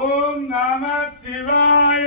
ஓம் நம சிவாய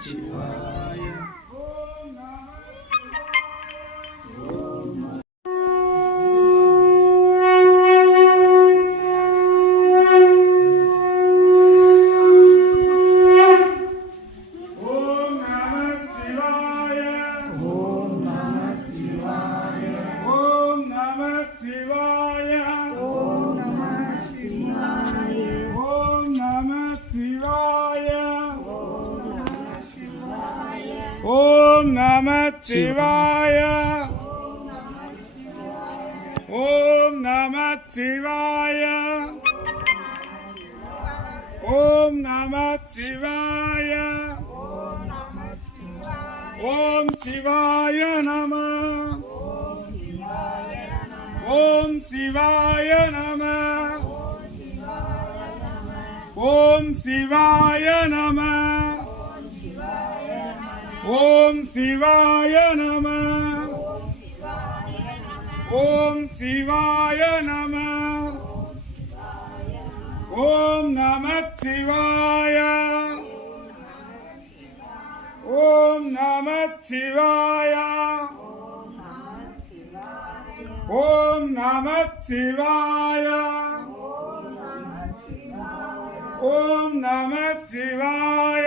喜欢。నమ శివాయ. ఓం నమ శివాయ. ఓం నమ శివాయ. ఓం శివాయ నమ. ఓం శివాయ నమ. ఓం శివాయ నమ. ఓం శివాయ నమ. ఓం శివాయ నమ. ఓం నమ శివాయ. ఓం నమ శివాయ. ఓం నమ శివాయ. ఓం నమ శివాయ.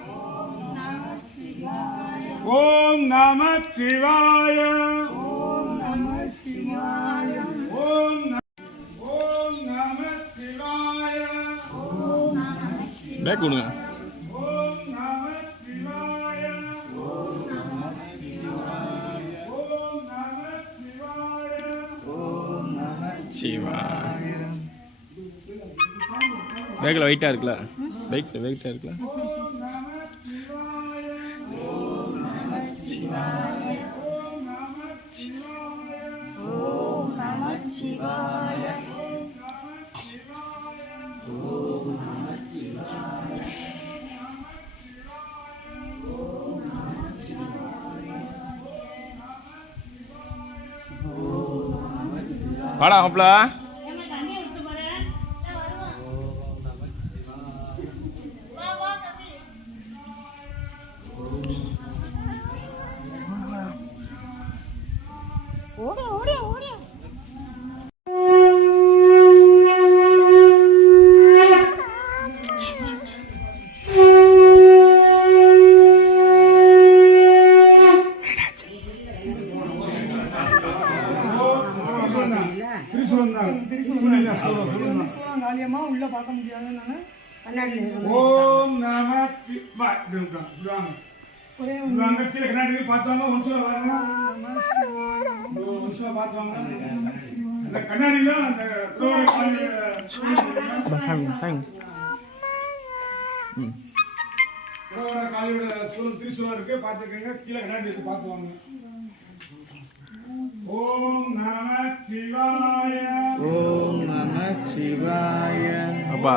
ஓம் நம சிவாய. பேக் கொடுங்க ஓம் நம பேக்கில் வெயிட்டாக இருக்குல்ல? வெயிட் வெயிட்டாக இருக்குல்ல? शिवाय ॐ नमः शिवाय ॐ नमः शिवाय வாடா ஹோப்லா சாமி ம் புறவர காளியோட சூழல் திருசூலம் இருக்கு பார்த்துக்கங்க கீழே கண்ணாடி இருக்கு பார்த்து வாங்க ஓம் நம சிவாய ஓம் நம சிவாய அப்பா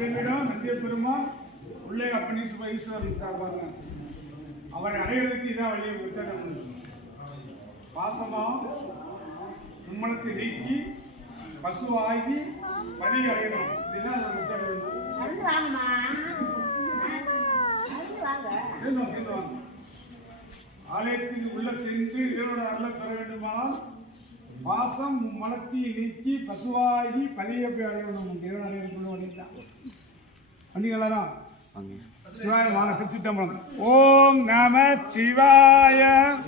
பழனிடம் நந்திய பெருமாள் உள்ளே அப்பனி சுபஈஸ்வரன் இருக்கார் பாருங்க. அவன் அடையிறதுக்கு இதான் வழியை கொடுத்தாரு பாசமாக சும்மனத்தை நீக்கி பசுவாகி பணி அடையணும். இதுதான் அந்த முத்தம் ஆலயத்தின் உள்ள சென்று இறைவனோட அருளை பெற வேண்டுமானால் பாசம் மலத்தி நீக்கி பசுவாகி பலிய போய் அடையணும் இறைவன் அடையணும் வழிதான் பண்ணிங்களா சிவாய மான திருச்சிட்டம்பலம் ஓம் நம சிவாய.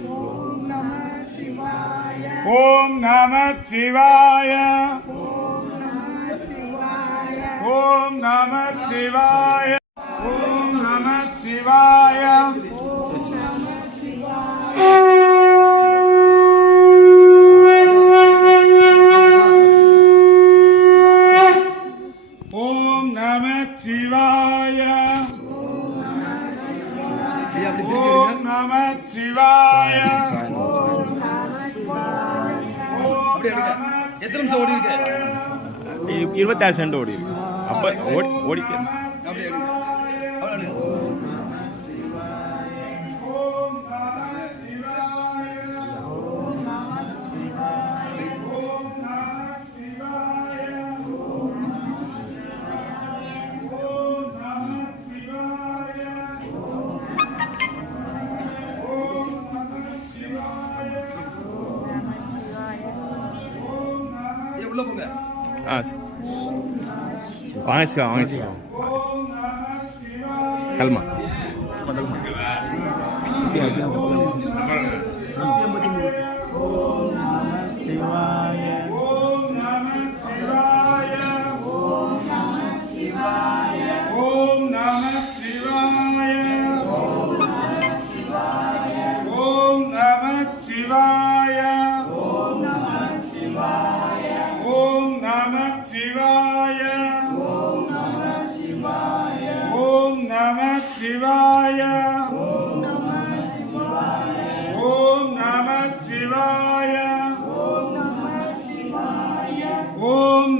ஓம் நம சிவாய. ஓம் நம சிவாய. ஓம் நம சிவாய. ஓம் நம சிவாய. ஓம் நம சிவாய. எத்தனை நிமிஷம் ஓடி இருக்கு? இருபத்தாறு சென்ட் ஓடி அப்ப ஓடி ஓடிக்க. வாங்கிச்சுக்கா வாங்கிச்சுக்கா கல்மா ஓம்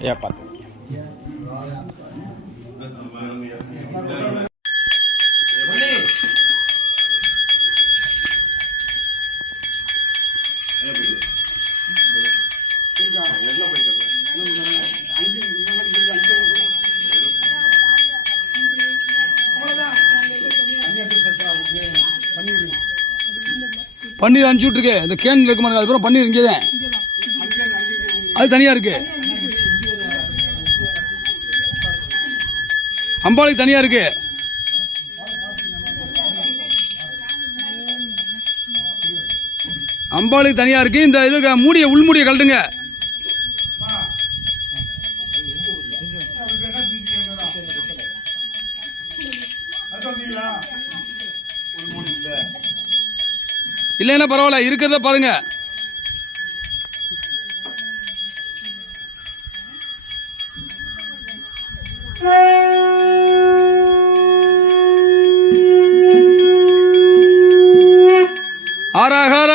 Ya, பார்த்து பன்னீர் அனுப்பிச்சு விட்டுருக்கு. இந்த கேன் இருக்கு பாருங்க அதுக்கப்புறம் பன்னீர் இங்கே தான் அது தனியாக இருக்குது அம்பாளுக்கு தனியா இருக்கு. அம்பாளுக்கு தனியா இருக்கு. இந்த இது மூடிய உள்மூடிய கழட்டுங்க. இல்லைன்னா பரவாயில்ல இருக்கிறத பாருங்க. ஆராகார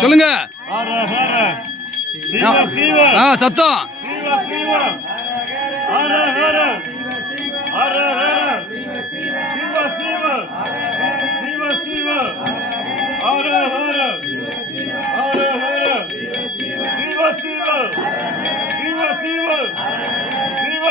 சொல்லுங்க. ஆ சத்தம்.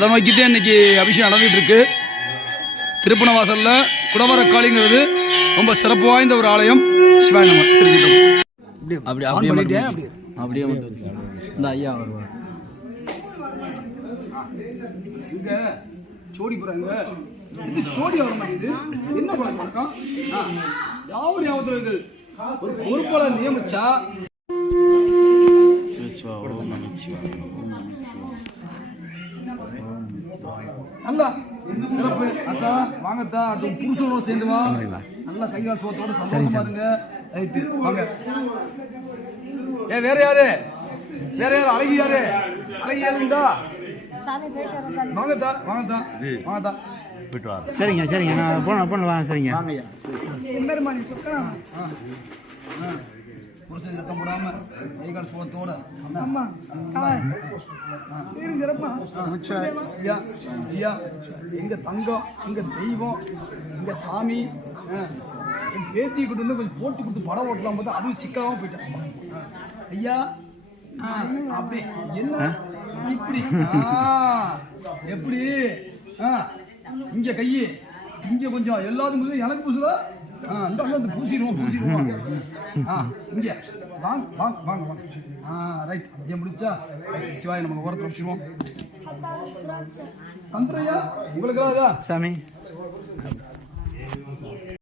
அதை நோக்கிட்டு இன்னைக்கு அபிஷேகம் நடந்துட்டு இருக்கு திருப்பணவாசல்ல குடவரக்காளிங்கிறது ரொம்ப சிறப்பு வாய்ந்த ஒரு ஆலயம் சிவாய் நம்ம திருச்சிட்டோம் அப்படி அப்படியே மட்டும் அப்படியே மட்டும் இந்த ஐயா வருவார் இங்க ஜோடி போறாங்க இது ஜோடி வர மாட்டேங்குது என்ன பழக்கம் வழக்கம் யாவர் யாவத்தில் ஒரு பொறுப்பாளர் நியமிச்சா சிவசிவா ஓம் நம சிவா ஓம் நம சிவா நல்லா சிறப்பு. அக்கா வாங்கத்தா. அது புருஷனோட சேர்ந்து வா. நல்லா கைகால் சோத்தோட சந்தோஷமா இருங்க. ரைட்டு வாங்க. ஏ வேற யாரு? வேற யாரு? அழகி யாரு? அழகி யாரு உண்டா? வாங்கத்தா வாங்கத்தா. வாங்கத்தா. சரிங்க சரிங்க. நான் போன போன வாங்க சரிங்க சுக்கலாம் புருஷன் சத்தம் போடாம கைகால் சுகத்தோட அம்மா சிறப்பா. ஐயா ஐயா எங்க தங்கம் எங்க தெய்வம் எங்க சாமி ஆ, என் பேத்தி கிட்ட இருந்து கொஞ்சம் போட்டு கொடுத்து படம் ஓட்டலாம் பார்த்தா அதுவும் சிக்கலாம போயிட்டேன். ஐயா அப்படி. என்ன? இப்படி. எப்படி? ஆ, இங்க கையி. இங்க கொஞ்சம் எல்லாத்துக்கும் எனக்கு பூசுதா ஆ, அண்ணா இந்த பூசிடுவோம் பூசிடுவோம் ஆ இங்க. வாங்க வாங்க வாங்க வாங்க. ஆ ரைட் அப்படியே முடிச்சா சிவாய் நம்ம ஓரத்தில் வச்சிருவோம். தந்திரையா? உங்களுக்கு சாமி.